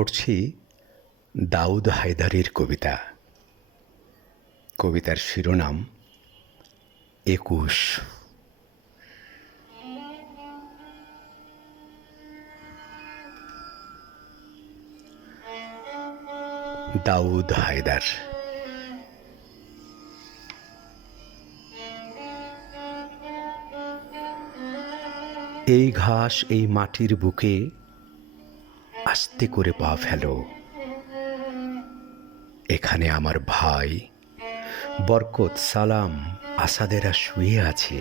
পড়ছি দাউদ হায়দারের কবিতা। কবিতার শিরোনাম ২১। দাউদ হায়দার। এই ঘাস এই মাটির বুকে আস্তে করে পা ফেলো। এখানে আমার ভাই বরকত, সালাম, আসাদেরা শুয়ে আছে।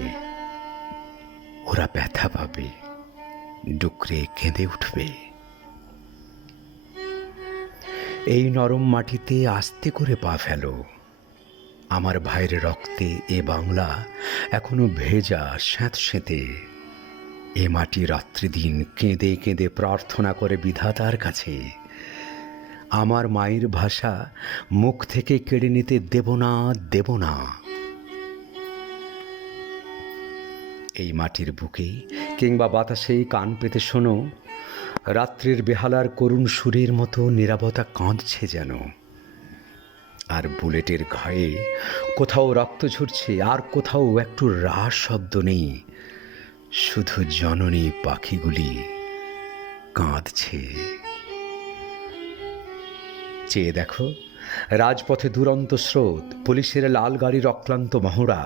ওরা ব্যথা পাবে, ডুকরে কেঁদে উঠবে। এই নরম মাটিতে আস্তে করে পা ফেলো। আমার ভাইয়ের রক্তে এ বাংলা এখনো ভেজা, স্যাঁতসেঁতে। এ মাটি রাত্রিদিন কেঁদে কেঁদে প্রার্থনা করে বিধাতার কাছে, আমার মায়ের ভাষা মুখ থেকে কেড়ে নিতে দেব না, দেব না। এই মাটির বুকে কিংবা বাতাসেই কান পেতে শোনো, রাত্রির বেহালার করুণ সুরের মতো নীরবতা কাঁদছে যেন। আর বুলেটের ঘায়ে কোথাও রক্ত ঝরছে, আর কোথাও একটু রাস শব্দ নেই। শুধু জননী পাখিগুলি কাঁদছে। চেয়ে দেখো, রাজপথে দুরন্ত স্রোত, পুলিশের লাল গাড়ির অক্লান্ত মহড়া।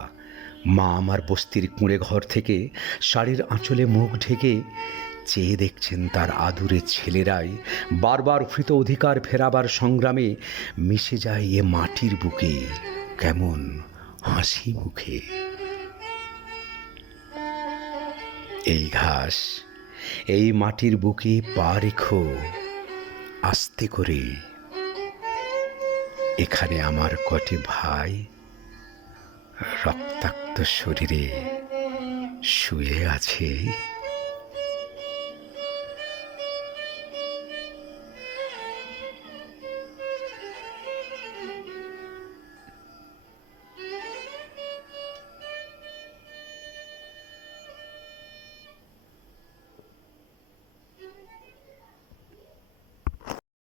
মা আমার বস্তির কুঁড়ে ঘর থেকে শাড়ির আঁচলে মুখ ঢেকে চেয়ে দেখছেন তার আদুরে ছেলেরাই বারবার কৃত অধিকার ফেরাবার সংগ্রামে মিশে যায় এ মাটির বুকে কেমন হাসি মুখে। এই ঘাস এই মাটির বুকে পা রেখো আস্তে করে। এখানে আমার কটি ভাই রক্তাক্ত শরীরে শুয়ে আছে।